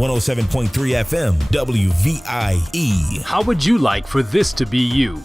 107.3 FM, WVIE. How would you like for this to be you?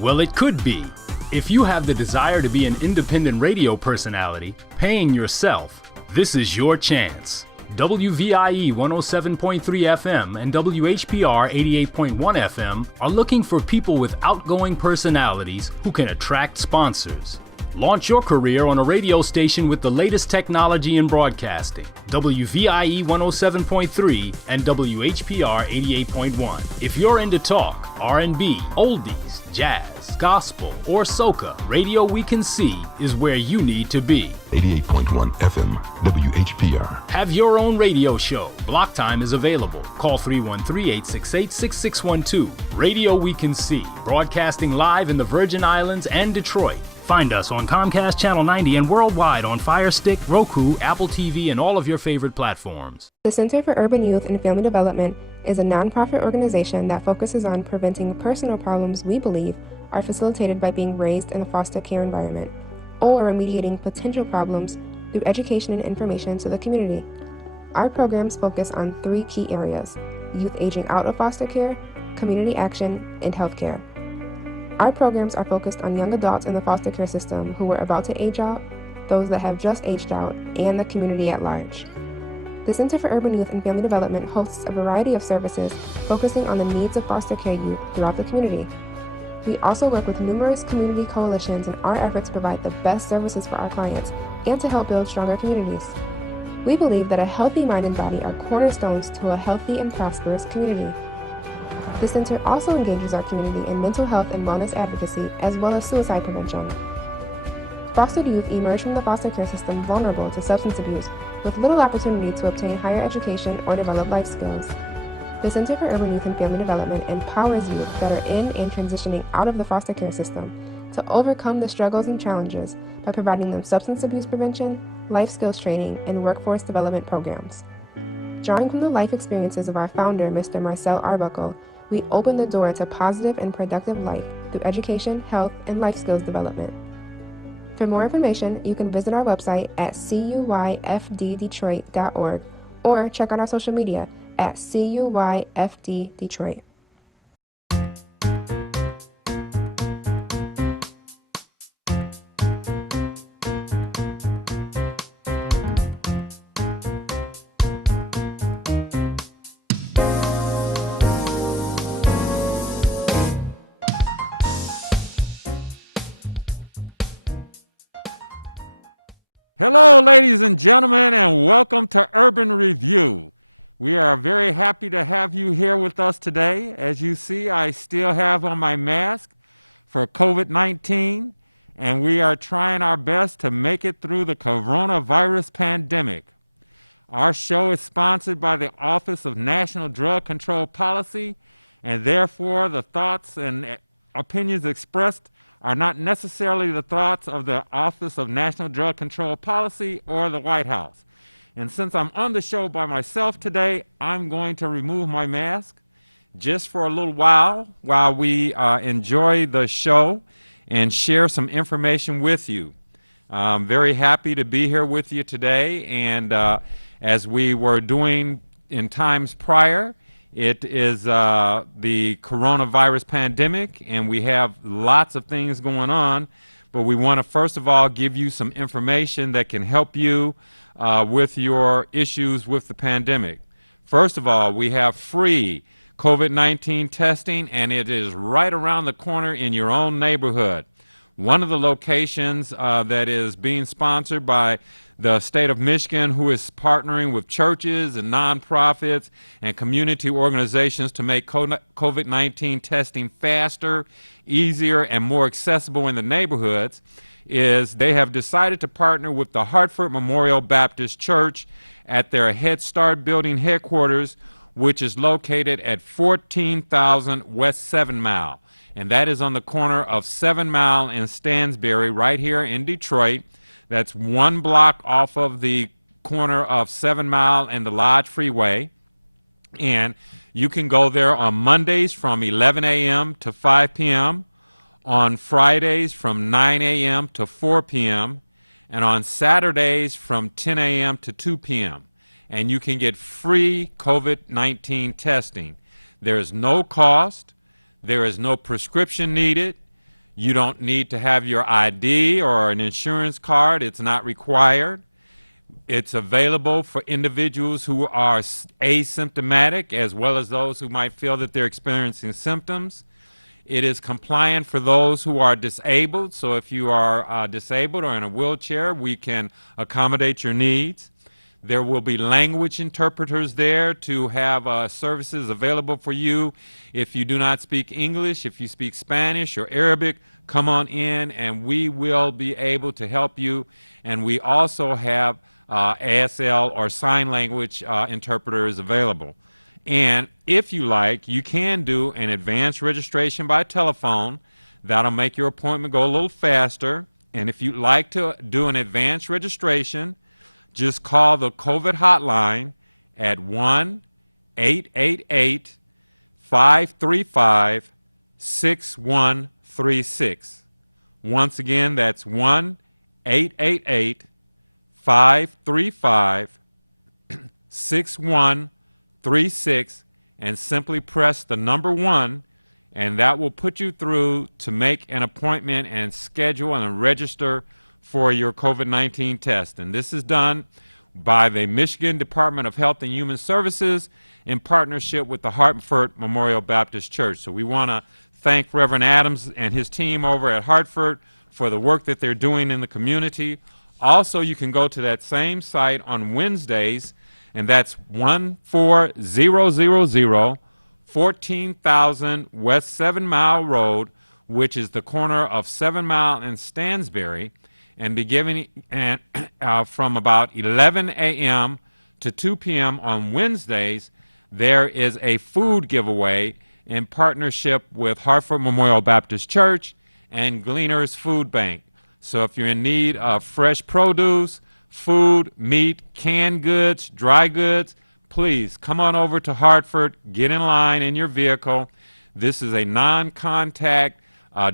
Well, it could be. If you have the desire to be an independent radio personality, paying yourself, this is your chance. WVIE 107.3 FM and WHPR 88.1 FM are looking for people with outgoing personalities who can attract sponsors. Launch your career on a radio station with the latest technology in broadcasting. WVIE 107.3 and WHPR 88.1. If you're into talk, R&B, oldies, jazz, gospel, or soca, Radio We Can See is where you need to be. 88.1 FM, WHPR. Have your own radio show. Block time is available. Call 313-868-6612. Radio We Can See, broadcasting live in the Virgin Islands and Detroit. Find us on Comcast Channel 90 and worldwide on Fire Stick, Roku, Apple TV, and all of your favorite platforms. The Center for Urban Youth and Family Development is a nonprofit organization that focuses on preventing personal problems we believe are facilitated by being raised in a foster care environment, or remediating potential problems through education and information to the community. Our programs focus on 3 key areas: youth aging out of foster care, community action, and healthcare. Our programs are focused on young adults in the foster care system who are about to age out, those that have just aged out, and the community at large. The Center for Urban Youth and Family Development hosts a variety of services focusing on the needs of foster care youth throughout the community. We also work with numerous community coalitions in our efforts to provide the best services for our clients and to help build stronger communities. We believe that a healthy mind and body are cornerstones to a healthy and prosperous community. The center also engages our community in mental health and wellness advocacy, as well as suicide prevention. Fostered youth emerge from the foster care system vulnerable to substance abuse, with little opportunity to obtain higher education or develop life skills. The Center for Urban Youth and Family Development empowers youth that are in and transitioning out of the foster care system to overcome the struggles and challenges by providing them substance abuse prevention, life skills training, and workforce development programs. Drawing from the life experiences of our founder, Mr. Marcel Arbuckle, we open the door to positive and productive life through education, health, and life skills development. For more information, you can visit our website at cuyfddetroit.org or check out our social media at cuyfddetroit. Hello, ladies and gentlemen, and welcome to Urban Review. We are very happy to have you here with us today. As you see, I still have on my mask for COVID-19, and we are trying our best to make it through the coronavirus pandemic. Our show is sponsored by the Office of National Drug Control Policy, and therefore the thoughts and opinions expressed are not necessarily the thoughts of the Office of National Drug Control Policy or the White House. And since I'm on the show by myself today, I'm going to remove my mask just for a little while we enjoy the show and share some information with you. I'm very happy to be here with you today, and as we were doing in times prior, it is the coronavirus pandemic, and we have lots of things going on, but we want to first of all give you some information that can help you with your issues with the pandemic. First of all, we have free COVID-19 testing, and it is right around the corner in your own neighborhood. One of the locations that is being sponsored by the state of Michigan, who is partnering with churches and nonprofits and community organizations to make COVID-19 testing faster, easier, and more accessible in the neighborhoods, is they have decided to partner with the Hartford Memorial Baptist Church at their Head Start building headquarters, which is located at 14,000 West 7 Mile. And that is on the corner of 7 Mile and Stansbury right here in Detroit. That's 1 block off of the corner of 7 Mile and the Lodge Freeway. And you can go there on Mondays from 11 a.m. to 5 p.m., on Fridays from 9 a.m. to 4 p.m., and on Saturdays from 10 a.m. to 2 p.m. and you can get free COVID-19 testing. There is no cost. There is no prescription needed. You don't need to have your ID or an insurance card. It's not required. It's available for individuals who are asymptomatic as well as those who might feel that they're experiencing symptoms. It is compliant for those who are disabled. So if you are disabled or in a wheelchair, we can accommodate your needs. There will be language interpreters there to have services available for you. If you do not speak English, if you speak Spanish or Arabic, come on in and we will be able to help you. And we also have ASL or sign language interpreters available. And if you like, you can do an advanced registration by telephone. That'll make your appointment go a little faster. And if you'd like to do an advanced registration, just call the COVID hotline at 1-888-535-6136. Once again, that's 1-888-535-6136, and simply press the number 1, and that will put you through to make an appointment and schedule and register for your COVID-19 test. And this is done by the Michigan Department of Health and Human Services in partnership with the Hartford Memorial Baptist Church. So we want to thank Reverend Adams and his team over at Hartford for the work that they're doing in the community. Also, you can go to that same site on Wednesdays, and that's 14000 14,000 West 7 Mile Road, which is the corner of 7 Mile and Stansbury, and beginning from about 11 a.m. to 2 p.m. on Wednesdays. There is a food giveaway in partnership with Hartford Memorial Baptist Church and Gleaners Food Bank. So if you're in need of fresh produce, food, meat, canned goods, dry goods, please come on over to Hartford, get in line in your vehicle. This is a non-contact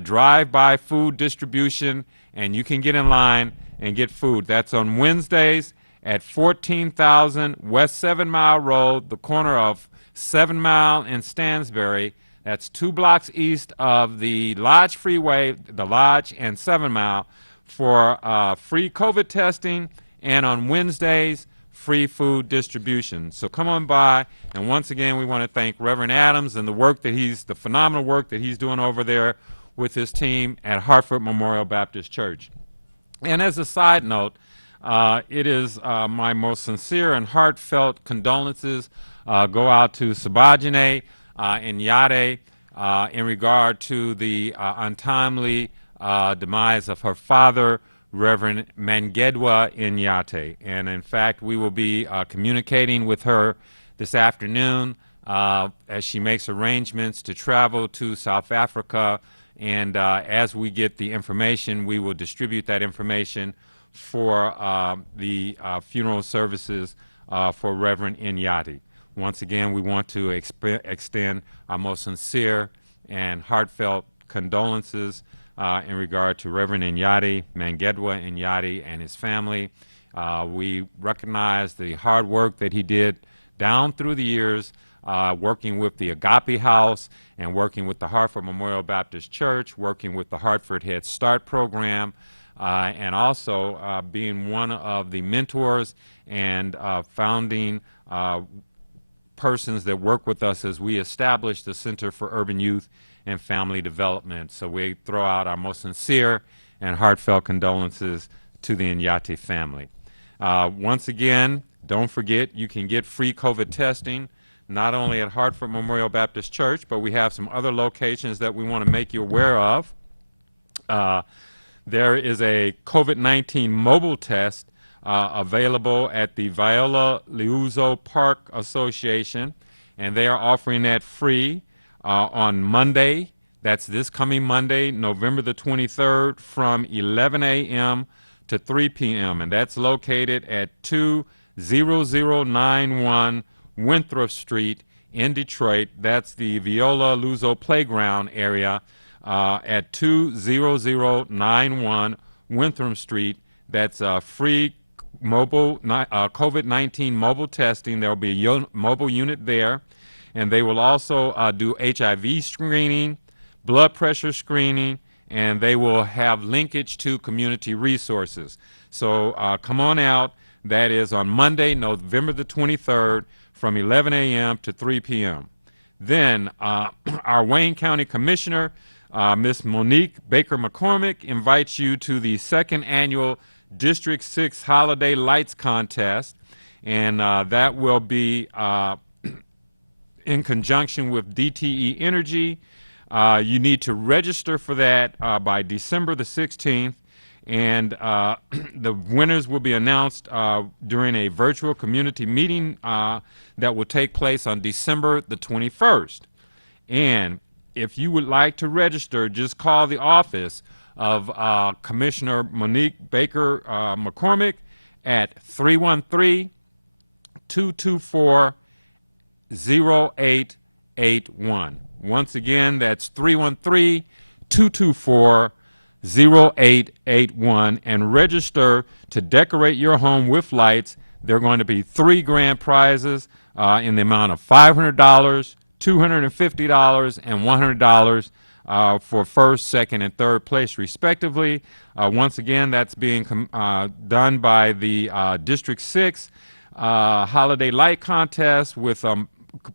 drive-by food distribution, and you can get in line and get food. That's on Wednesdays at 14,000 West 7 Mile Road, the corner of 7 Mile and Stansbury. That's 2 blocks east of the Lodge Freeway, the Lodge and 7 Mile, for free COVID testing, and on Wednesdays, free food distribution. So come on by, and once again, we want to thank Reverend Adams and the phenomenal work that he's doing over there with his team at Hartford Memorial Baptist Church. And as a side note, it is my most sincere and heartfelt condolences go out to Sabajane Inyate in regard to the untimely demise of her father, Reverend Mangedwa Inyate. And in fact, we will be communicating with her this afternoon as she makes arrangements to travel to South Africa. And as we get the information, we will distribute that information for the funeral services for Reverend Inyate. Once again, we want to extend our most sincere and heartfelt condolences in regard to Reverend Inyate, Mangedwa Inyate, and his family. We recognize the hard work that he did down through the years, working with the Agape House and working with the Hartford Memorial Baptist Church, working with the Hartford Head Start program, and also being one of the mentors and founding persons that work with us as we establish the Center for Urban Youth and Family Development. So we throw out our most sincere and heartfelt condolences to the Inyate family. Once again, don't forget, you can get free COVID testing, not only at Hartford Memorial Baptist Church, but we have some other locations that we want to make you aware of. There is a COVID-19 mobile test available at the Viola Liuzzo Park Association, and they are offering that free on Monday. That's this coming Monday, November the 23rd, from 11 a.m. to 3 p.m., and that's located at 20091 Winthrop Street in Detroit. That's the Viola Liuzzo Playground area at 20091 Winthrop Street. That's a free COVID-19 mobile testing. There will be a mobile unit there, and they will also do HIV screening, blood pressure screening, and they will have linkage to community resources. So come on out. That is on Monday, November the 23rd, from 11 a.m. to 3 p.m. Then our Wayne County Commissioner, Miss Monique Baker McCormick, invites you to the second annual District 6 Holiday Lights Contest, and that will be in conjunction with DTE Energy. You need to register for that by December the 16th, and the winners will be announced during a virtual community meeting that will take place on December the 21st. And if you would like to register, just call the office of Commissioner Monique Baker McCormick at 313-224-0881. Once again, that's 313-224-0881, and register to decorate your home with lights. There are going to be 3 grand prizes in the amount of $500, $250, and $100 for first, second, and third place, respectively. Once again, that's being done by the District 6 Holiday Light Contest with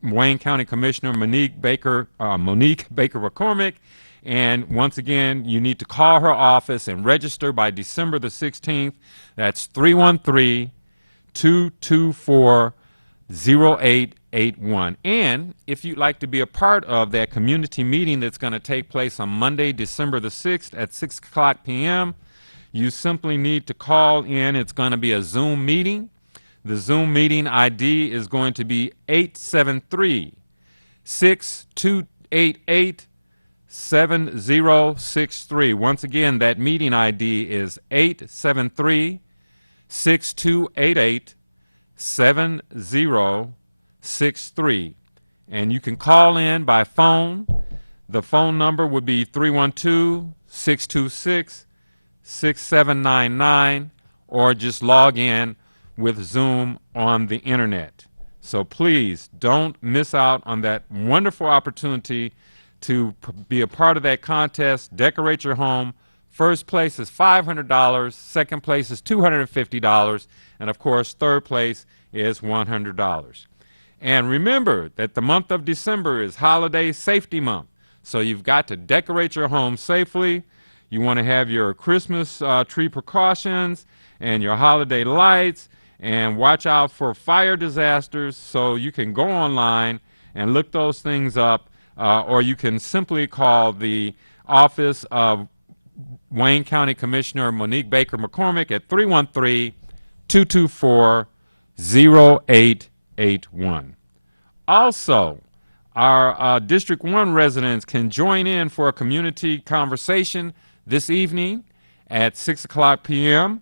Wayne County Commissioner Monique Baker McCormick. And once again, you need to call her office and register by December the 16th. That's 313-224-0881. And if you'd like to be a part of that community meeting that's going to take place on Monday, December the 6th at 6 o'clock p.m., you simply need to call in. It's going to be a Zoom meeting. The Zoom meeting ID is going to be 873-6288-7063. Once again, that meeting ID is 873-6288-7063. And you can call in by phone. The phone number would be 312-626-6799, or just log in with Zoom on the internet. So please don't miss out on that wonderful opportunity to be a part of that contest. Decorate your home. First place is $500, second place is $250, and of course third place is $100. And remember that the month of December is Holiday Safety Month, so you've got to decorate your home safely. You want to have your Christmas tree precautions and your holiday lights, and watch out for fire disasters. So you can go online and look those things up, or you can simply call the office of Wayne County Commissioner Monique Baker McCormick at 313-224-0881. Also, our District 1 residents can join in for a community conversation this evening at 6 o'clock p.m.,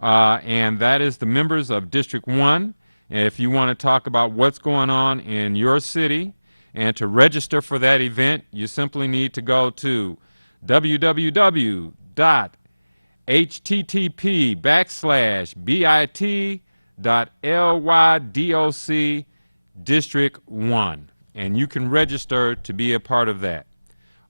and that is the members of District 1. And if you want to talk about what's going on in your city and to register for that event, you simply need to go to www.http://bit.ly/doc District 1, and you can register to be a part of that.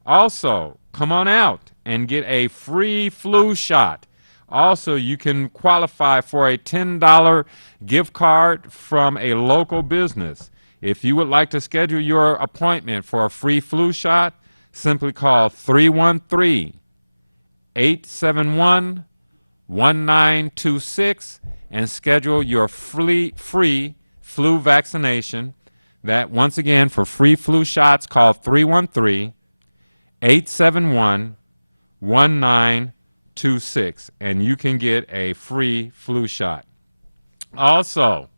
Also, come on out and get a free flu shot. Also, you can qualify for a $10 gift card from a local business. If you would like to schedule your appointment for a free flu shot, simply call 313-871-1926 and schedule your free flu vaccination. That, once again, for free flu shots, call 313-871-1926, and you can get a free flu shot. Also,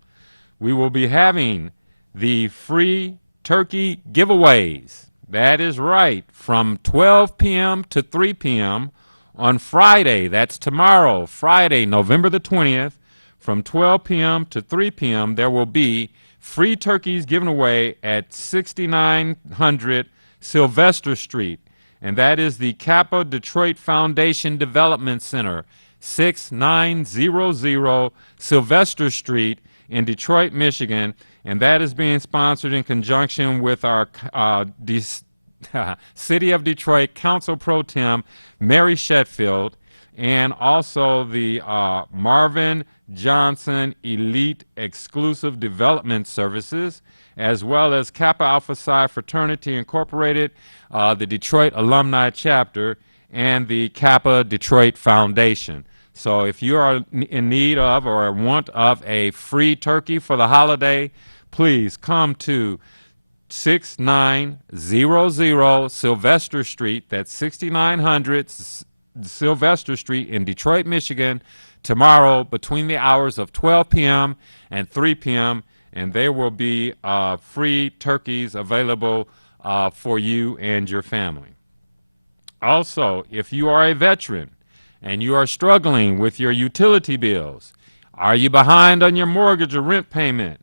we will be having the free turkey giveaways. That is right, from 12 p.m. to 3 p.m. on Friday. That's tomorrow, Friday, November the 20th, from 12 p.m. to 3 p.m. There will be free turkeys given away at 6900 Sylvester Street, and that is the Kappa Detroit Foundation Development Center. 6900 Sylvester Street in Detroit, Michigan, and that is being sponsored in conjunction with our City of Detroit Council Pro Tem, Mary Shetfield, and also the Marvin Johnson Elite Exclusive Development Services, as well as Kappa Alpha Psi Fraternity Incorporated, the Detroit Alumni Chapter, and the Kappa Detroit Foundation. So if you are in need of or want of a free turkey for the holiday, please come to 6900 Sylvester Street, that's 6900 Sylvester Street in Detroit, Michigan, tomorrow between the hours of 12 p.m. and 3 p.m., and there will be free turkeys available for you and your family. Also, if you are a veteran and you are struggling with your utility bills, are you behind on your mortgage or rent payment?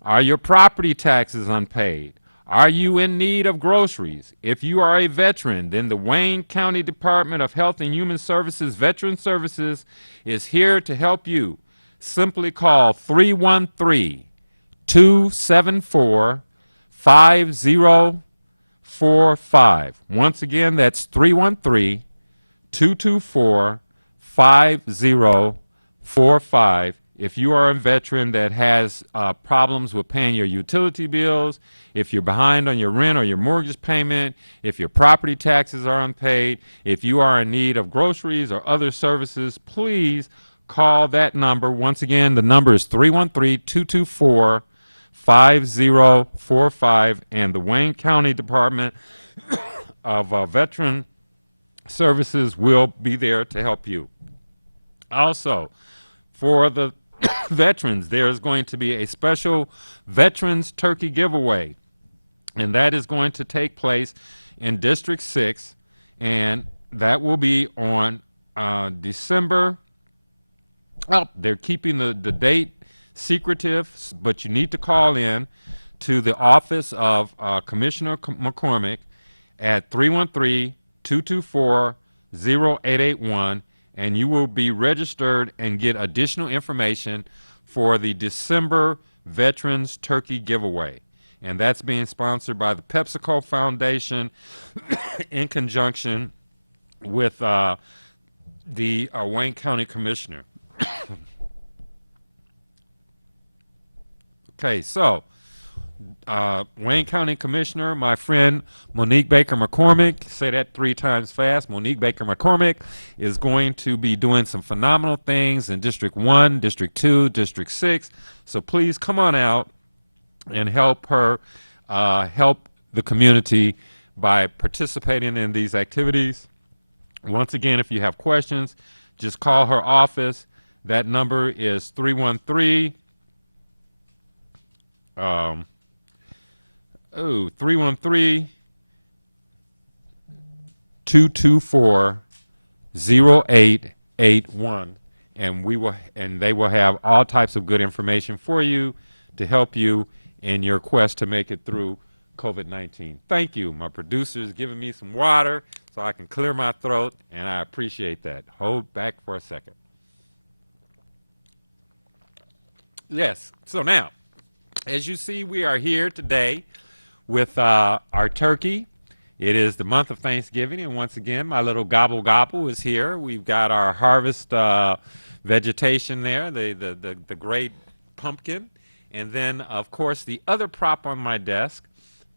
Are your property taxes unpaid? Are you in need of groceries? If you are a veteran, then the Wayne County Department of Health and Human Services Veteran Services is here to help you. Simply call 313-274-5045. Once again, that's 313-224-5045. If you are a veteran that has problems with paying your utility bills, if you're behind on your rent or your mortgage payment, if your property taxes are unpaid, if you are in need of groceries or other services, please call that number. Once again, the number is 313-224-5045, and the Wayne County Department of Veteran Services will be there to help you. Also, for the veterans, there is going to be a special Veterans Turkey Giveaway, and that is going to take place in District 6, and that will be on December. Oh, they're keeping the date secretive, but you need to call in to the office of Commissioner McCormick at 313-224-0881, and you will be registered and get additional information for the December Veterans Turkey Giveaway. And that's being sponsored by the PepsiCo Foundation in conjunction with the Wayne County Commissioner. Okay, so Wayne County Commissioner, my friend Monique Baker McCormick, say that 3 times fast, Monique Baker McCormick, is going to be doing some phenomenal things in District 1, District 2, District 6. So please come on out and help her help the community by participating in these activities. Once again, if you have questions, just call her office. That number is 313 313-224-0881, and they will have all types of good information for you to help you in your quest to make it through COVID-19. Thank you. My producer is giving me some water so I can clear my throat, and I appreciate that. Hold back for a second. Yes, so now, as you see, we are here today with our turkey. It is the month of Thanksgiving, and once again, my little gobble gobble is here. We've got our harvest vegetation there, the great pumpkin, and then, of course, the other prop on my desk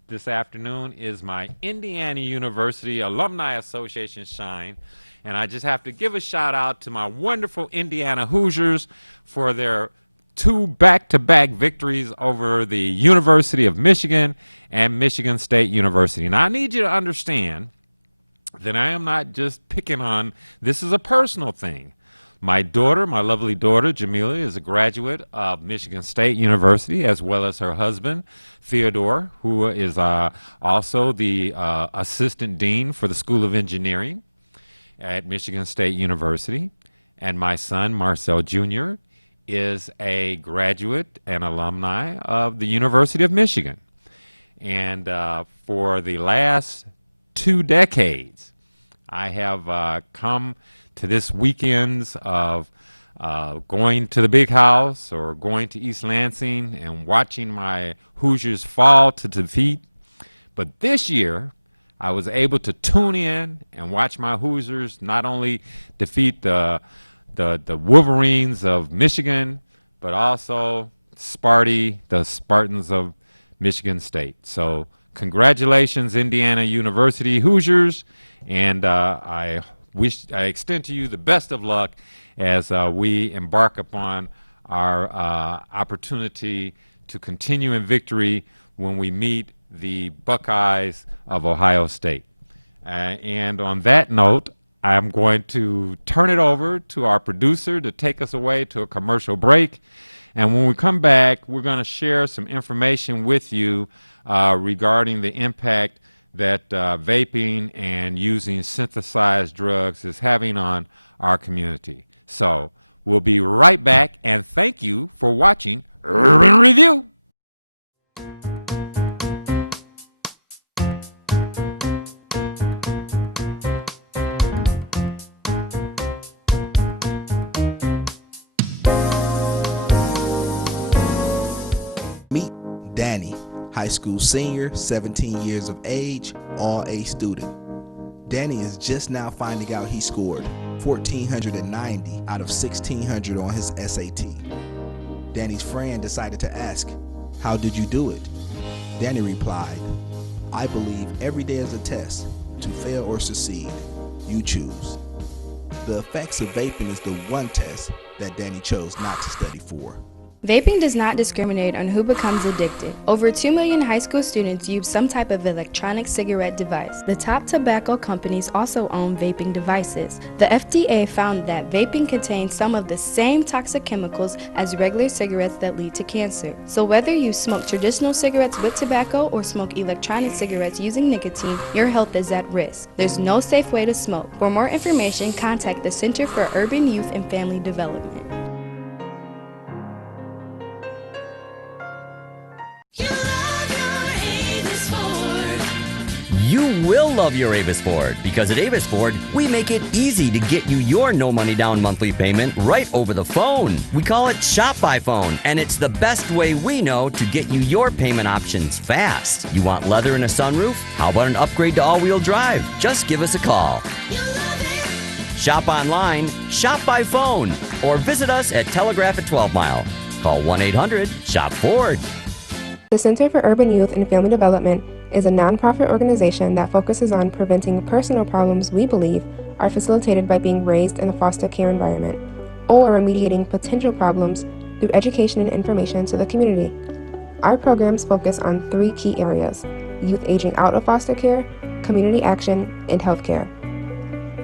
this afternoon is my Indiana University Alumni Association Shine, and I just have to give a shout out to my wonderful Indiana Hoosiers for their 2 back-to-back victories over the University of Michigan and Michigan State University. Now, I need you to understand that I am not just picking on, this is a personal thing. My daughter, my lovely daughter, Jamila, is a graduate of Michigan State University, as well as her husband, Theodore, who is also the assistant dean for the School of Engineering at Michigan State University. And my son, Marcel Jr., is a graduate and alumni of the University of Michigan. And for the last 2 decades, I have come to this weekends of going to the big house or going to East Lansing and watching my Hoosiers fall to defeat. But this year, I was able to tune in and watch my Hoosiers not only defeat the Wolverines of Michigan, but also the Spartans of Michigan State. So congratulations, Indiana University Hoosiers, and I extend to you the best of luck as we embark upon our opportunity to continue in victory when we meet the Buckeyes of Ohio State. And on that note, I'm going to turn it over to our producer to take us away to a commercial break. And when we come back, we're going to share some information with you regarding the impact that vaping and using synthesized drugs is having on our community. So we'll be right back, and thank you for watching Urban Review. Meet Danny, high school senior, 17 years of age, all-A student. Danny is just now finding out he scored 1,490 out of 1,600 on his SAT. Danny's friend decided to ask, "How did you do it?" Danny replied, "I believe every day is a test. To fail or succeed, you choose." The effects of vaping is the one test that Danny chose not to study for. Vaping does not discriminate on who becomes addicted. Over 2 million high school students use some type of electronic cigarette device. The top tobacco companies also own vaping devices. The FDA found that vaping contains some of the same toxic chemicals as regular cigarettes that lead to cancer. So whether you smoke traditional cigarettes with tobacco or smoke electronic cigarettes using nicotine, your health is at risk. There's no safe way to smoke. For more information, contact the Center for Urban Youth and Family Development. You will love your Avis Ford, because at Avis Ford, we make it easy to get you your no money down monthly payment right over the phone. We call it Shop by Phone, and it's the best way we know to get you your payment options fast. You want leather and a sunroof? How about an upgrade to all-wheel drive? Just give us a call. Shop online, shop by phone, or visit us at Telegraph at 12 Mile. Call 1-800-SHOP-FORD. The Center for Urban Youth and Family Development is a nonprofit organization that focuses on preventing personal problems we believe are facilitated by being raised in a foster care environment, or remediating potential problems through education and information to the community. Our programs focus on 3 key areas: youth aging out of foster care, community action, and healthcare.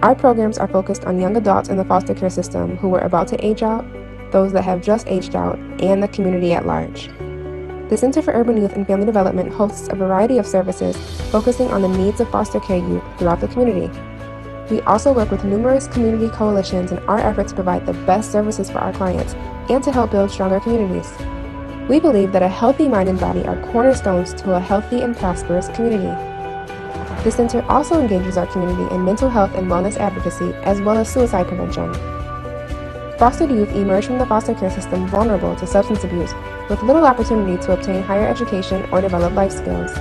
Our programs are focused on young adults in the foster care system who are about to age out, those that have just aged out, and the community at large. The Center for Urban Youth and Family Development hosts a variety of services focusing on the needs of foster care youth throughout the community. We also work with numerous community coalitions in our effort to provide the best services for our clients and to help build stronger communities. We believe that a healthy mind and body are cornerstones to a healthy and prosperous community. The center also engages our community in mental health and wellness advocacy, as well as suicide prevention. Fostered youth emerge from the foster care system vulnerable to substance abuse, with little opportunity to obtain higher education or develop life skills.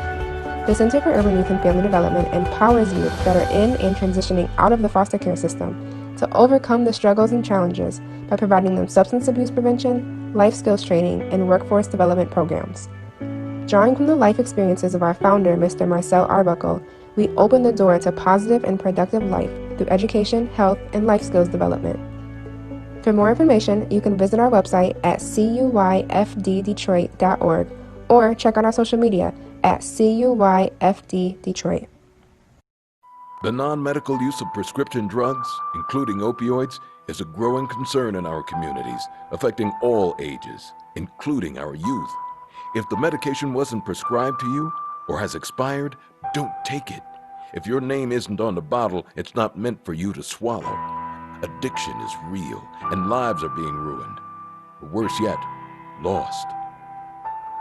The Center for Urban Youth and Family Development empowers youth that are in and transitioning out of the foster care system to overcome the struggles and challenges by providing them substance abuse prevention, life skills training, and workforce development programs. Drawing from the life experiences of our founder, Mr. Marcel Arbuckle, we open the door to positive and productive life through education, health, and life skills development. For more information, you can visit our website at cuyfddetroit.org or check out our social media at cuyfddetroit. The non-medical use of prescription drugs, including opioids, is a growing concern in our communities, affecting all ages, including our youth. If the medication wasn't prescribed to you or has expired, don't take it. If your name isn't on the bottle, it's not meant for you to swallow. Addiction is real, and lives are being ruined. Or worse yet, lost.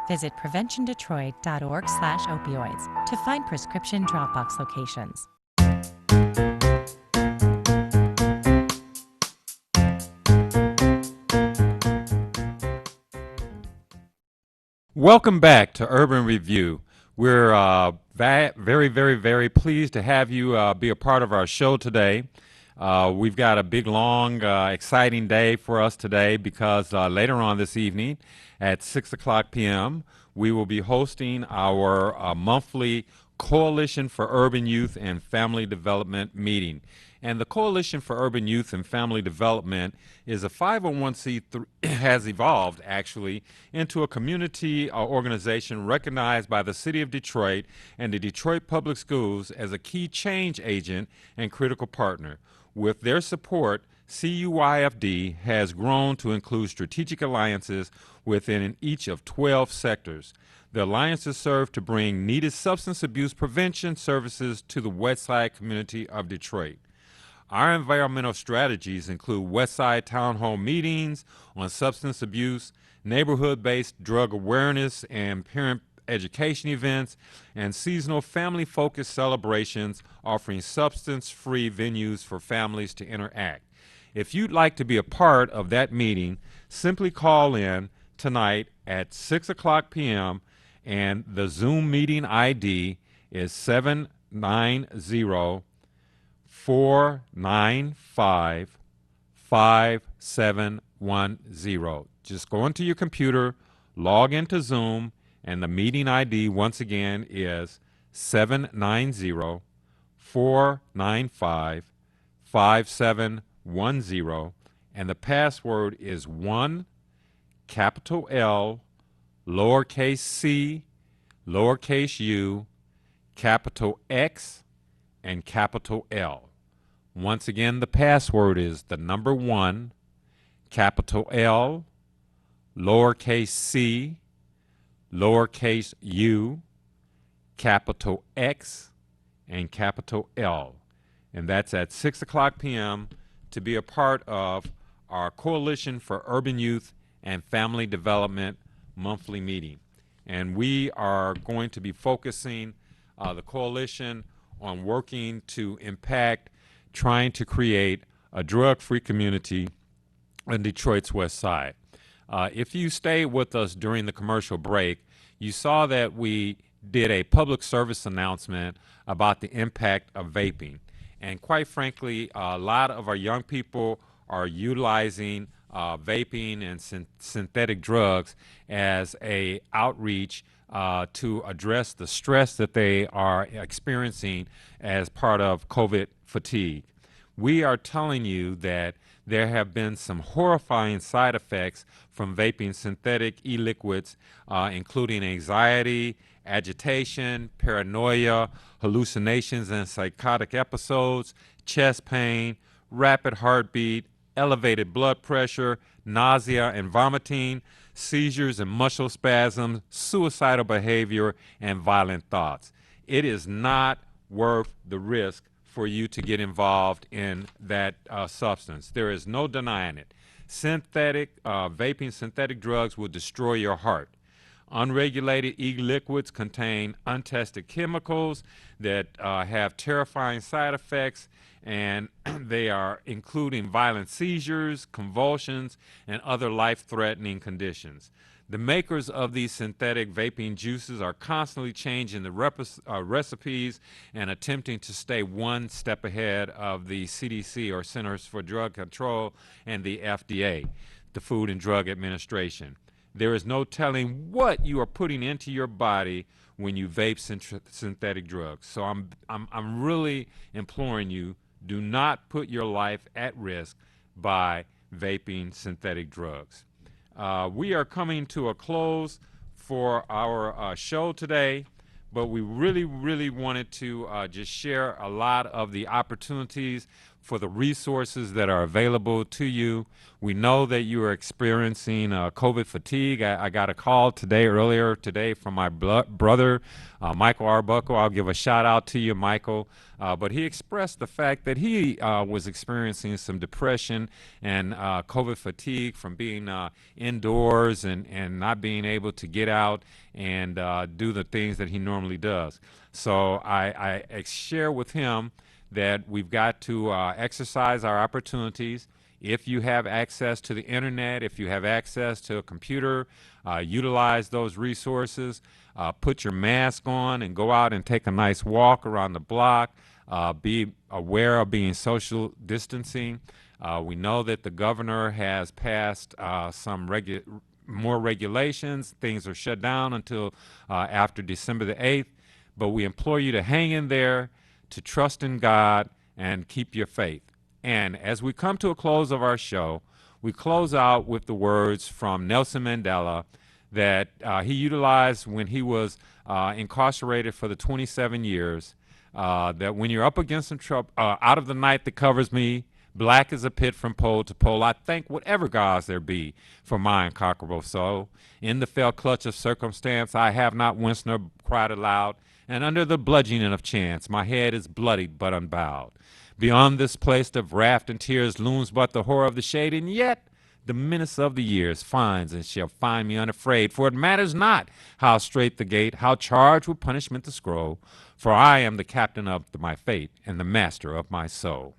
Visit PreventionDetroit.org/opioids to find prescription Dropbox locations. Welcome back to Urban Review. We're very pleased to have you be a part of our show today. We've got a big, long, exciting day for us today because later on this evening at 6 o'clock p.m., we will be hosting our monthly Coalition for Urban Youth and Family Development meeting. And the Coalition for Urban Youth and Family Development is a 501c3, has evolved actually into a community organization recognized by the City of Detroit and the Detroit Public Schools as a key change agent and critical partner. With their support, CUYFD has grown to include strategic alliances within each of 12 sectors. The alliances serve to bring needed substance abuse prevention services to the Westside community of Detroit. Our environmental strategies include Westside Town Hall meetings on substance abuse, neighborhood-based drug awareness and parent education events, and seasonal family-focused celebrations offering substance-free venues for families to interact. If you'd like to be a part of that meeting, simply call in tonight at 6 o'clock p.m. and the Zoom meeting ID is 790-495-5710. Just go into your computer, log into Zoom, and the meeting ID once again is 790-495-5710, and the password is 1 capital L, lowercase c, lowercase u, capital X, and capital L. Once again, the password is the number 1, capital L, lowercase c, lowercase u, capital X, and capital L. And that's at 6 o'clock p.m. to be a part of our Coalition for Urban Youth and Family Development monthly meeting. And we are going to be focusing the coalition on working to impact trying to create a drug-free community in Detroit's West Side. If you stayed with us during the commercial break, you saw that we did a public service announcement about the impact of vaping. And quite frankly, a lot of our young people are utilizing vaping and synthetic drugs as a outreach to address the stress that they are experiencing as part of COVID fatigue. We are telling you that there have been some horrifying side effects from vaping synthetic e-liquids, including anxiety, agitation, paranoia, hallucinations and psychotic episodes, chest pain, rapid heartbeat, elevated blood pressure, nausea and vomiting, seizures and muscle spasms, suicidal behavior, and violent thoughts. It is not worth the risk for you to get involved in that substance. There is no denying it. Vaping synthetic drugs will destroy your heart. Unregulated e-liquids contain untested chemicals that have terrifying side effects, and they are including violent seizures, convulsions, and other life-threatening conditions. The makers of these synthetic vaping juices are constantly changing the recipes and attempting to stay one step ahead of the CDC, or Centers for Drug Control, and the FDA, the Food and Drug Administration. There is no telling what you are putting into your body when you vape synthetic drugs. So I'm really imploring you, do not put your life at risk by vaping synthetic drugs. We are coming to a close for our show today, but we really wanted to just share a lot of the opportunities for the resources that are available to you. We know that you are experiencing COVID fatigue. I got a call earlier today from my brother, Michael Arbuckle. I'll give a shout out to you, Michael. But he expressed the fact that he was experiencing some depression and COVID fatigue from being indoors and not being able to get out and do the things that he normally does. So I share with him that we've got to exercise our opportunities. If you have access to the internet, if you have access to a computer, utilize those resources. Put your mask on and go out and take a nice walk around the block. Be aware of being social distancing. We know that the governor has passed some more regulations. Things are shut down until after December the 8th. But we implore you to hang in there, to trust in God, and keep your faith. And as we come to a close of our show, we close out with the words from Nelson Mandela that he utilized when he was incarcerated for the 27 years, that when you're up against some trouble, out of the night that covers me, black as a pit from pole to pole, I thank whatever gods there be for my unconquerable soul. In the fell clutch of circumstance, I have not winced nor cried aloud, and under the bludgeoning of chance, my head is bloodied but unbowed. Beyond this place of wrath and tears looms but the horror of the shade, and yet the menace of the years finds and shall find me unafraid. For it matters not how strait the gate, how charged with punishment the scroll, for I am the captain of my fate and the master of my soul.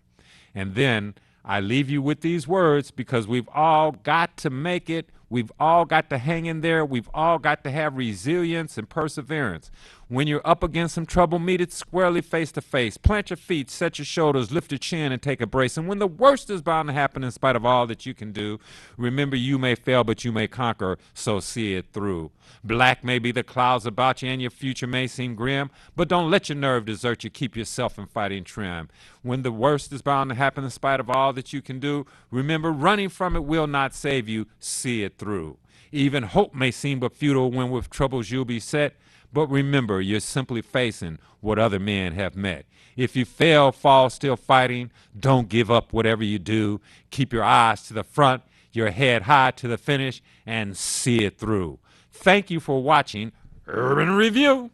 And then I leave you with these words, because we've all got to make it. We've all got to hang in there. We've all got to have resilience and perseverance. When you're up against some trouble, meet it squarely face to face. Plant your feet, set your shoulders, lift your chin, and take a brace. And when the worst is bound to happen in spite of all that you can do, remember you may fail, but you may conquer, so see it through. Black may be the clouds about you, and your future may seem grim, but don't let your nerve desert you. Keep yourself in fighting trim. When the worst is bound to happen in spite of all that you can do, remember running from it will not save you. See it through. Even hope may seem but futile when with troubles you'll be set, but remember you're simply facing what other men have met. If you fail, fall still fighting, don't give up whatever you do. Keep your eyes to the front, your head high to the finish, and see it through. Thank you for watching Urban Review.